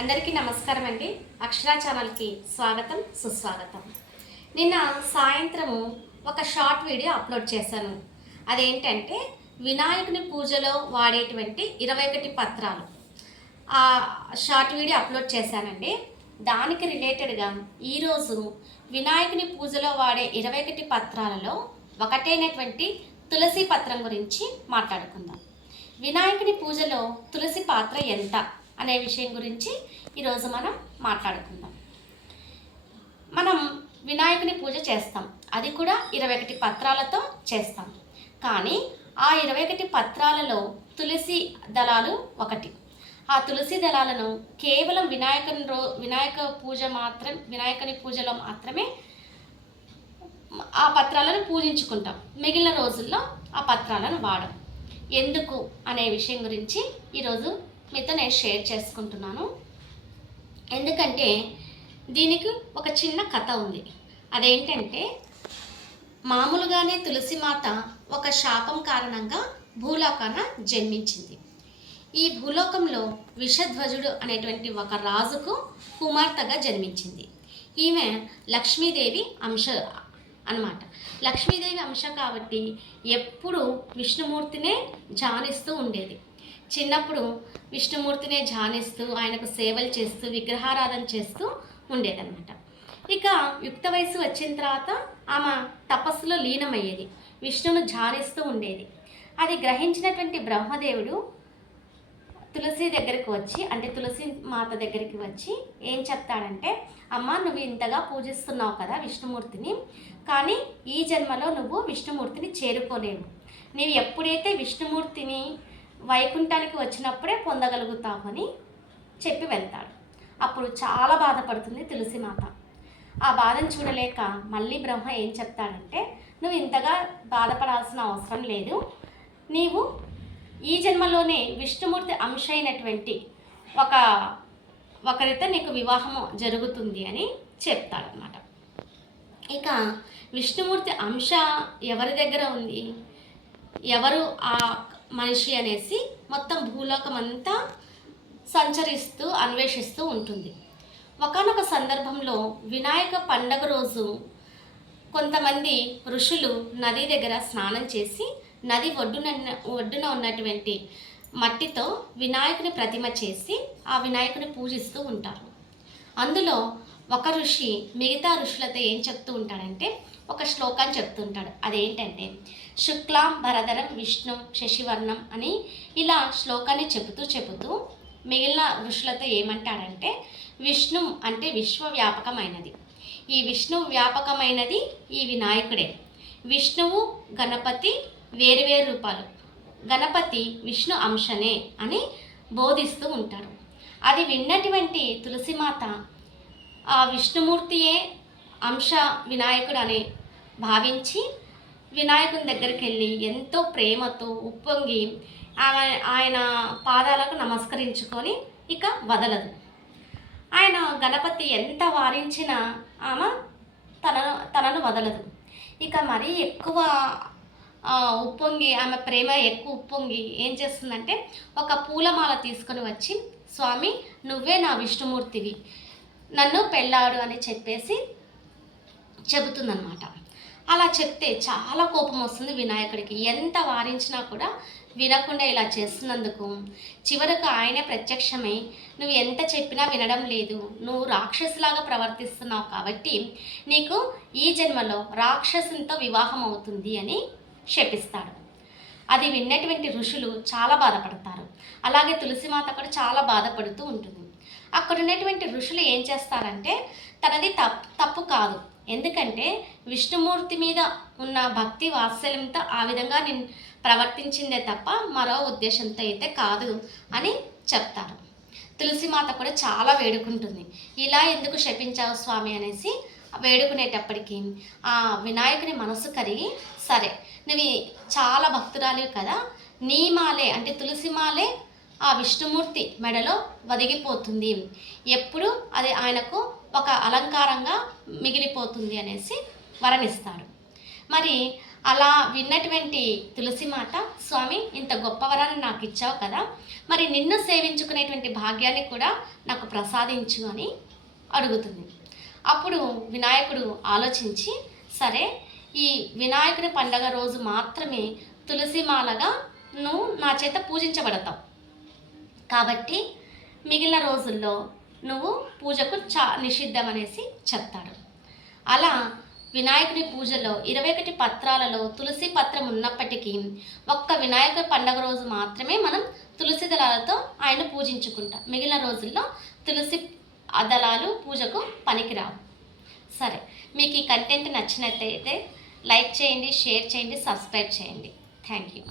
అందరికీ నమస్కారం అండి. అక్షరా ఛానల్కి స్వాగతం సుస్వాగతం. నిన్న సాయంత్రము ఒక షార్ట్ వీడియో అప్లోడ్ చేశాను. అదేంటంటే వినాయకుని పూజలో వాడేటువంటి ఇరవై ఒకటి పత్రాలు. ఆ షార్ట్ వీడియో అప్లోడ్ చేశానండి. దానికి రిలేటెడ్గా ఈరోజు వినాయకుని పూజలో వాడే ఇరవై ఒకటి పత్రాలలో ఒకటైనటువంటి తులసి పత్రం గురించి మాట్లాడుకుందాం. వినాయకుని పూజలో తులసి పాత్ర ఎంత? అనే విషయం గురించి ఈరోజు మనం మాట్లాడుకుందాం. మనం వినాయకుని పూజ చేస్తాం. అది కూడా ఇరవై ఒకటి పత్రాలతో చేస్తాం. కానీ ఆ ఇరవై ఒకటి పత్రాలలో తులసి దళాలు ఒకటి. ఆ తులసి దళాలను కేవలం వినాయకుని రో వినాయక పూజ మాత్రం వినాయకుని పూజలో మాత్రమే ఆ పత్రాలను పూజించుకుంటాం. మిగిలిన రోజుల్లో ఆ పత్రాలను వాడం. ఎందుకు అనే విషయం గురించి ఈరోజు మీతో నేను షేర్ చేసుకుంటున్నాను. ఎందుకంటే దీనికి ఒక చిన్న కథ ఉంది. అదేంటంటే మామూలుగానే తులసిమాత ఒక శాపం కారణంగా భూలోకాన జన్మించింది. ఈ భూలోకంలో విషధ్వజుడు అనేటువంటి ఒక రాజుకు కుమార్తెగా జన్మించింది. ఈమె లక్ష్మీదేవి అంశ అన్నమాట. లక్ష్మీదేవి అంశ కాబట్టి ఎప్పుడు విష్ణుమూర్తినే జానిస్తూ ఉండేది. చిన్నప్పుడు విష్ణుమూర్తినే ధ్యానిస్తూ ఆయనకు సేవలు చేస్తూ విగ్రహారాధన చేస్తూ ఉండేదన్నమాట. ఇక యుక్త వయసు వచ్చిన తర్వాత ఆమె తపస్సులో లీనమయ్యేది. విష్ణును ధ్యానిస్తూ ఉండేది. అది గ్రహించినటువంటి బ్రహ్మదేవుడు తులసి దగ్గరికి వచ్చి అంటే తులసి మాత దగ్గరికి వచ్చి ఏం చెప్తాడంటే అమ్మ నువ్వు ఇంతగా పూజిస్తున్నావు కదా విష్ణుమూర్తిని కానీ ఈ జన్మలో నువ్వు విష్ణుమూర్తిని చేరుకోలేవు. నీవు ఎప్పుడైతే విష్ణుమూర్తిని వైకుంఠానికి వచ్చినప్పుడే పొందగలుగుతామని చెప్పి వెళ్తాడు. అప్పుడు చాలా బాధపడుతుంది తులసి మాత. ఆ బాధను చూడలేక మళ్ళీ బ్రహ్మ ఏం చెప్తాడంటే నువ్వు ఇంతగా బాధపడాల్సిన అవసరం లేదు. నీవు ఈ జన్మలోనే విష్ణుమూర్తి అంశ అయినటువంటి ఒక ఒకరితో నీకు వివాహము జరుగుతుంది అని చెప్తాడనమాట ఇక విష్ణుమూర్తి అంశ ఎవరి దగ్గర ఉంది? ఎవరు ఆ మనిషి అనేసి మొత్తం భూలోకం అంతా సంచరిస్తూ అన్వేషిస్తూ ఉంటుంది. ఒకనొక సందర్భంలో వినాయక పండగ రోజు కొంతమంది ఋషులు నది దగ్గర స్నానం చేసి నది ఒడ్డున ఒడ్డున ఉన్నటువంటి మట్టితో వినాయకుని ప్రతిమ చేసి ఆ వినాయకుని పూజిస్తూ ఉంటారు. అందులో ఒక ఋషి మిగతా ఋషులతో ఏం చెప్తూ ఉంటాడంటే ఒక శ్లోకాన్ని చెప్తూ ఉంటాడు అదేంటంటే శుక్లాం భరధరం విష్ణు శశివర్ణం అని ఇలా శ్లోకాన్ని చెబుతూ చెబుతూ మిగిలిన ఋషులతో ఏమంటాడంటే విష్ణు అంటే విశ్వవ్యాపకమైనది. ఈ విష్ణు వ్యాపకమైనది ఈ వినాయకుడే. విష్ణువు గణపతి వేరువేరు రూపాలు. గణపతి విష్ణు అంశనే అని బోధిస్తూ ఉంటారు అది విన్నటువంటి తులసిమాత ఆ విష్ణుమూర్తియే అంశ వినాయకుడు అని భావించి వినాయకుని దగ్గరికి వెళ్ళి ఎంతో ప్రేమతో ఉప్పొంగి ఆమె ఆయన పాదాలకు నమస్కరించుకొని ఇక వదలదు. ఆయన గణపతి ఎంత వారించినా ఆమె తనను తనను వదలదు. ఇక మరీ ఎక్కువ ఉప్పొంగి ఆమె ప్రేమ ఎక్కువ ఉప్పొంగి ఏం చేస్తుందంటే ఒక పూలమాల తీసుకొని వచ్చి స్వామి నువ్వే నా విష్ణుమూర్తివి. నన్ను పెళ్ళాడు అని చెప్పేసి చెబుతుందన్నమాట. అలా చెప్తే చాలా కోపం వస్తుంది వినాయకుడికి. ఎంత వారించినా కూడా వినకుండా ఇలా చేస్తున్నందుకు చివరకు ఆయనే ప్రత్యక్షమై నువ్వు ఎంత చెప్పినా వినడం లేదు. నువ్వు రాక్షసులాగా ప్రవర్తిస్తున్నావు కాబట్టి నీకు ఈ జన్మలో రాక్షసునితో వివాహం అవుతుంది అని శపిస్తాడు. అది విన్నటువంటి ఋషులు చాలా బాధపడతారు. అలాగే తులసిమాత కూడా చాలా బాధపడుతూ ఉంటుంది. అక్కడ ఉన్నటువంటి ఋషులు ఏం చేస్తారంటే తనది తప్పు తప్పు కాదు. ఎందుకంటే విష్ణుమూర్తి మీద ఉన్న భక్తి వాత్సల్యంతో ఆ విధంగా నేను ప్రవర్తించిందే తప్ప మరో ఉద్దేశంతో అయితే కాదు అని చెప్తారు. తులసిమాత కూడా చాలా వేడుకుంటుంది. ఇలా ఎందుకు శపించావు స్వామి అనేసి వేడుకునేటప్పటికి ఆ వినాయకుని మనసు కరిగి సరే నువ్వు చాలా భక్తురాలివి కదా నీ మాలే అంటే తులసి మాలే ఆ విష్ణుమూర్తి మెడలో వదిగిపోతుంది. ఎప్పుడు అది ఆయనకు ఒక అలంకారంగా మిగిలిపోతుంది అనేసి వరణిస్తాడు మరి అలా విన్నటువంటి తులసి మాట స్వామి ఇంత గొప్ప వరాన్ని నాకు ఇచ్చావు కదా మరి నిన్ను సేవించుకునేటువంటి భాగ్యాన్ని కూడా నాకు ప్రసాదించు అని అడుగుతుంది. అప్పుడు వినాయకుడు ఆలోచించి సరే ఈ వినాయకుడి పండగ రోజు మాత్రమే తులసి మాలగా నువ్వు నా చేత పూజించబడతావు. కాబట్టి మిగిలిన రోజుల్లో నువ్వు పూజకు చా నిషిద్ధం అనేసి చెప్తాడు. అలా వినాయకుని పూజలో ఇరవై ఒకటి పత్రాలలో తులసి పత్రం ఉన్నప్పటికీ ఒక్క వినాయకుడి పండగ రోజు మాత్రమే మనం తులసి దళాలతో ఆయన పూజించుకుంటాం. మిగిలిన రోజుల్లో తులసి దళాలు పూజకు పనికిరావు. సరే మీకు ఈ కంటెంట్ నచ్చినట్టయితే లైక్ చేయండి షేర్ చేయండి సబ్స్క్రైబ్ చేయండి. Thank you.